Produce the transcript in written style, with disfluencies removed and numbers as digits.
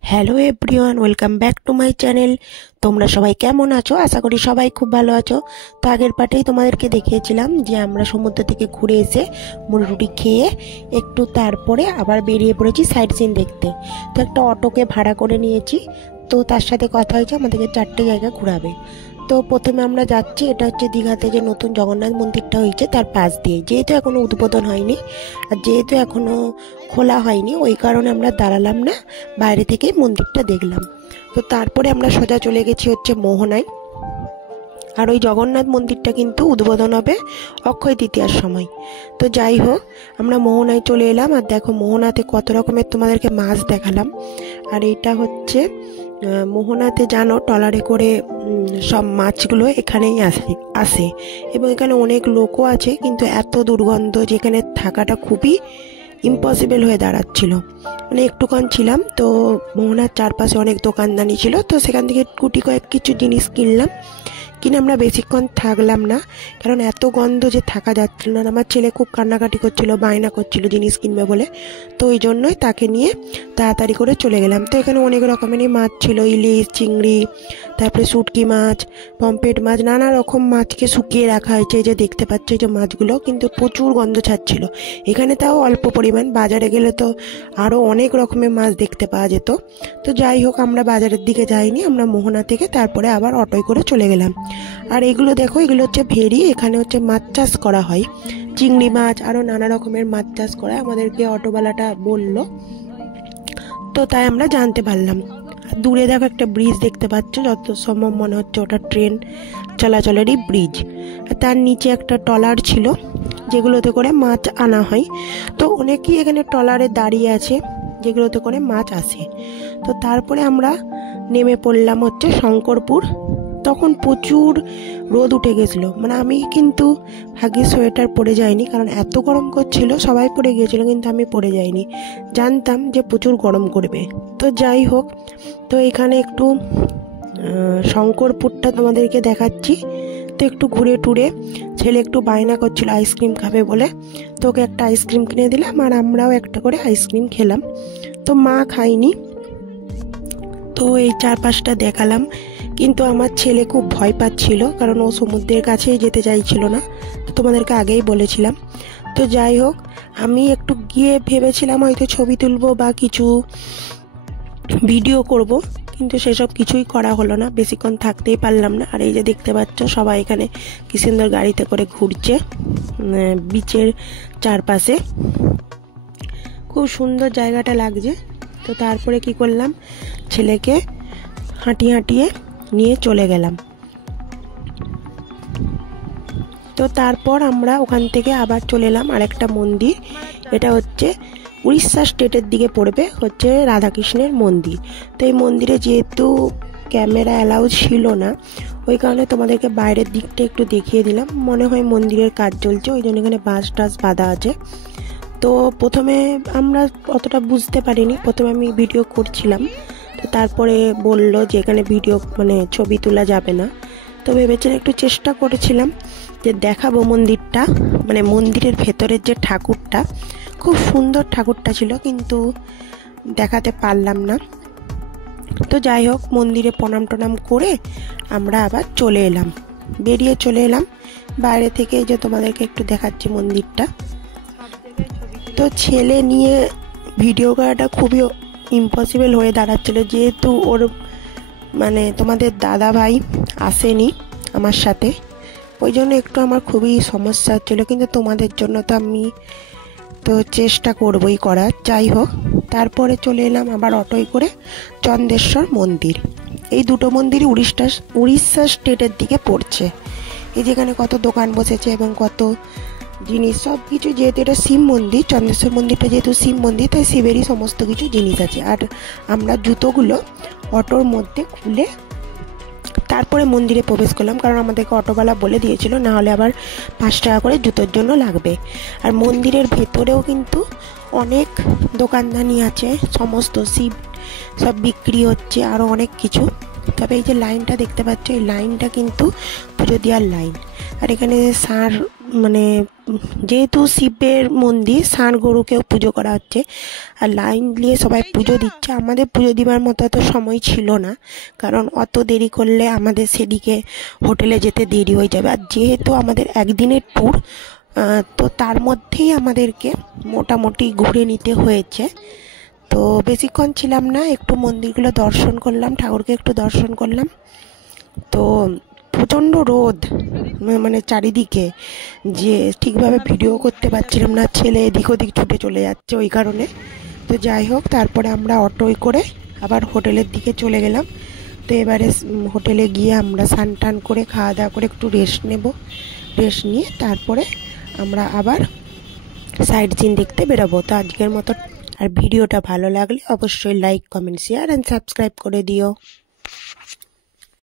Hello everyone, welcome back to my channel. তোমরা সবাই কেমন আছো? আশা করি সবাই খুব ভালো আছো। তো আগের পার্টেই তোমাদেরকে দেখিয়েছিলাম যে আমরা সমুদ্র থেকে ঘুরে এসে মুড়ি রুটি খেয়ে একটু তারপরে আবার বেরিয়ে পড়েছি সাইট সিন দেখতে। তো একটা অটোকে ভাড়া করে নিয়েছি। তো তার সাথে কথা হয়েছে আমাদেরকে 4টে জায়গা ঘোরাবে। তো প্রথমে আমরা যাচ্ছি, এটা হচ্ছে দীঘাতে যে নতুন জগন্নাথ মন্দিরটা হয়েছে তার পাশ দিয়ে। যেহেতু এখনও উদ্বোধন হয়নি আর যেহেতু এখনও খোলা হয়নি, ওই কারণে আমরা দাঁড়ালাম না, বাইরে থেকেই মন্দিরটা দেখলাম। তো তারপরে আমরা সোজা চলে গেছি হচ্ছে মোহনায়। আর ওই জগন্নাথ মন্দিরটা কিন্তু উদ্বোধন হবে অক্ষয় তৃতীয়ার সময়। তো যাই হোক, আমরা মোহনায় চলে এলাম। আর দেখো মোহনাতে কত রকমের তোমাদেরকে মাছ দেখালাম। আর এটা হচ্ছে মোহনাতে জানো ট্রলারে করে সব মাছগুলো এখানেই আসে এবং এখানে অনেক লোকও আছে, কিন্তু এত দুর্গন্ধ যেখানে থাকাটা খুবই ইম্পসিবল হয়ে দাঁড়াচ্ছিল। মানে একটুক্ষণ ছিলাম, তো মোহনার চারপাশে অনেক দোকানদানি ছিল, তো সেখান থেকে গুটি কয়েক কিছু জিনিস কিনলাম। কিনে আমরা বেশিক্ষণ থাকলাম না, কারণ এত গন্ধ যে থাকা যাচ্ছিল না। আমার ছেলে খুব কান্নাকাটি করছিল, বায়না করছিল জিনিস কিনবে বলে। তো ওই জন্যই তাকে নিয়ে তাড়াতাড়ি করে চলে গেলাম। তো এখানে অনেক রকমেরই মাছ ছিল, ইলিশ, চিংড়ি, তারপরে শুটকি মাছ, পমফ্রেট মাছ, নানা রকম মাছকে শুকিয়ে রাখা হয়েছে। এই যে দেখতে পাচ্ছ এই যে মাছগুলো, কিন্তু প্রচুর গন্ধ ছাড়ছিল। এখানে তাও অল্প পরিমাণ, বাজারে গেলে তো আরও অনেক রকমের মাছ দেখতে পাওয়া যেত। তো যাই হোক, আমরা বাজারের দিকে যাইনি, আমরা মোহনা থেকে তারপরে আবার অটোয় করে চলে গেলাম। আর এগুলো দেখো, এগুলো হচ্ছে ভেরি, এখানে হচ্ছে মাছ চাষ করা হয়, চিংড়ি মাছ আরও নানা রকমের মাছ চাষ করা আমাদেরকে অটোওয়ালাটা বলল। তো তাই আমরা জানতে পারলাম। আর দূরে দেখো একটা ব্রিজ দেখতে পাচ্ছ, যত সম্ভব মনে হচ্ছে ওটা ট্রেন চলাচলেরই ব্রিজ। আর তার নিচে একটা ট্রলার ছিল যেগুলোতে করে মাছ আনা হয়। তো অনেকেই এখানে ট্রলারে দাঁড়িয়ে আছে যেগুলোতে করে মাছ আসে। তো তারপরে আমরা নেমে পড়লাম হচ্ছে শঙ্করপুর। তখন প্রচুর রোদ উঠে গেছিলো, মানে আমি কিন্তু ভাগ্যে সোয়েটার পরে যাইনি, কারণ এত গরম করছিল। সবাই পরে গিয়েছিলো কিন্তু আমি পরে যাইনি, জানতাম যে প্রচুর গরম করবে। তো যাই হোক, তো এখানে একটু শঙ্করপুরটা তোমাদেরকে দেখাচ্ছি। তো একটু ঘুরে টুরে ছেলে একটু বায়না করছিল আইসক্রিম খাবে বলে, তো ওকে একটা আইসক্রিম কিনে দিলাম আর আমরাও একটা করে আইসক্রিম খেলাম। তো মা খাইনি। তো এই চারপাশটা দেখালাম, কিন্তু আমার ছেলে খুব ভয় পাচ্ছিল, কারণ ও সমুদ্রের কাছেই যেতে চাইছিল না। তো তোমাদেরকে আগেই বলেছিলাম। তো যাই হোক, আমি একটু গিয়ে ভেবেছিলাম হয়তো ছবি তুলবো বা কিছু ভিডিও করব, কিন্তু সেসব কিছুই করা হলো না, বেশিক্ষণ থাকতেই পারলাম না। আর এই যে দেখতে পাচ্ছ সবাই এখানে কি সুন্দর গাড়িতে করে ঘুরছে বিচের চারপাশে, খুব সুন্দর জায়গাটা লাগছে। তো তারপরে কি করলাম, ছেলেকে হাঁটিয়ে নিয়ে চলে গেলাম। তো তারপর আমরা ওখান থেকে আবার চলে এলাম আরেকটা মন্দির। এটা হচ্ছে উড়িষ্যা স্টেটের দিকে পড়বে, হচ্ছে রাধাকৃষ্ণের মন্দির। তো এই মন্দিরে যেহেতু ক্যামেরা অ্যালাউ ছিল না, ওই কারণে তোমাদেরকে বাইরের দিকটা একটু দেখিয়ে দিলাম। মনে হয় মন্দিরের কাজ চলছে, ওই জন্য এখানে বাঁশ টাস বাঁধা আছে। তো প্রথমে আমরা অতটা বুঝতে পারিনি, প্রথমে আমি ভিডিও করছিলাম। তো তারপরে বলল যে এখানে ভিডিও মানে ছবি তোলা যাবে না। তো ভেবেছিলাম, একটু চেষ্টা করেছিলাম যে দেখাবো মন্দিরটা, মানে মন্দিরের ভেতরের যে ঠাকুরটা, খুব সুন্দর ঠাকুরটা ছিল, কিন্তু দেখাতে পারলাম না। তো যাই হোক, মন্দিরে প্রণাম টনাম করে আমরা আবার বেরিয়ে চলে এলাম বাইরে থেকে। যে তোমাদেরকে একটু দেখাচ্ছি মন্দিরটা। তো ছেলে নিয়ে ভিডিও করাটা খুবই ইম্পসিবল হয়ে দাঁড়াচ্ছিল, যেহেতু ওর মানে তোমাদের দাদা ভাই আসেনি আমার সাথে, ওই জন্য একটু আমার খুবই সমস্যা হচ্ছিল। কিন্তু তোমাদের জন্য তো আমি তো চেষ্টা করবই করার। যাই হোক, তারপরে চলে এলাম আবার অটোয় করে চন্দ্রেশ্বর মন্দির। এই দুটো মন্দিরই উড়িষ্যা স্টেটের দিকে পড়ছে। এই যেখানে কত দোকান বসেছে এবং কত জিনিস, সব কিছু, যেহেতু এটা শিব মন্দির, চন্দ্রেশ্বর মন্দিরটা যেহেতু শিব মন্দির, তাই শিবেরই সমস্ত কিছু জিনিস আছে। আর আমরা জুতোগুলো অটোর মধ্যে খুলে তারপরে মন্দিরে প্রবেশ করলাম, কারণ আমাদেরকে অটোওয়ালা বলে দিয়েছিল না হলে আবার 5 টাকা করে জুতোর জন্য লাগবে। আর মন্দিরের ভেতরেও কিন্তু অনেক দোকানদানি আছে, সমস্ত শিব সব বিক্রি হচ্ছে, আরও অনেক কিছু। তবে এই যে লাইনটা দেখতে পাচ্ছ, এই লাইনটা কিন্তু পুজো দেওয়ার লাইন। আর এখানে ষাঁড় মানে যেহেতু শিবের মন্দির, ষাঁড় গরুকেও পুজো করা হচ্ছে আর লাইন দিয়ে সবাই পুজো দিচ্ছে। আমাদের পুজো দিবার মতো তো সময় ছিল না, কারণ অত দেরি করলে আমাদের সেদিকে হোটেলে যেতে দেরি হয়ে যাবে। আর যেহেতু আমাদের একদিনের ট্যুর, তো তার মধ্যেই আমাদেরকে মোটামুটি ঘুরে নিতে হয়েছে। তো বেশিক্ষণ ছিলাম না, একটু মন্দিরগুলো দর্শন করলাম, ঠাকুরকে একটু দর্শন করলাম। তো প্রচণ্ড রোদ, মানে চারিদিকে, যে ঠিকভাবে ভিডিও করতে পারছিলাম না, ছেলে এদিক ওদিক ছুটে চলে যাচ্ছে ওই কারণে। তো যাই হোক, তারপরে আমরা অটোয় করে আবার হোটেলের দিকে চলে গেলাম। তো এবারে হোটেলে গিয়ে আমরা স্নান টান করে খাওয়া দাওয়া করে একটু রেস্ট নেব। রেস্ট নিয়ে তারপরে আমরা আবার সাইট সিন দেখতে বেরোবো। তো আজকের মতো, আর ভিডিওটা ভালো লাগলে অবশ্যই like, comment, share and subscribe করে দিও।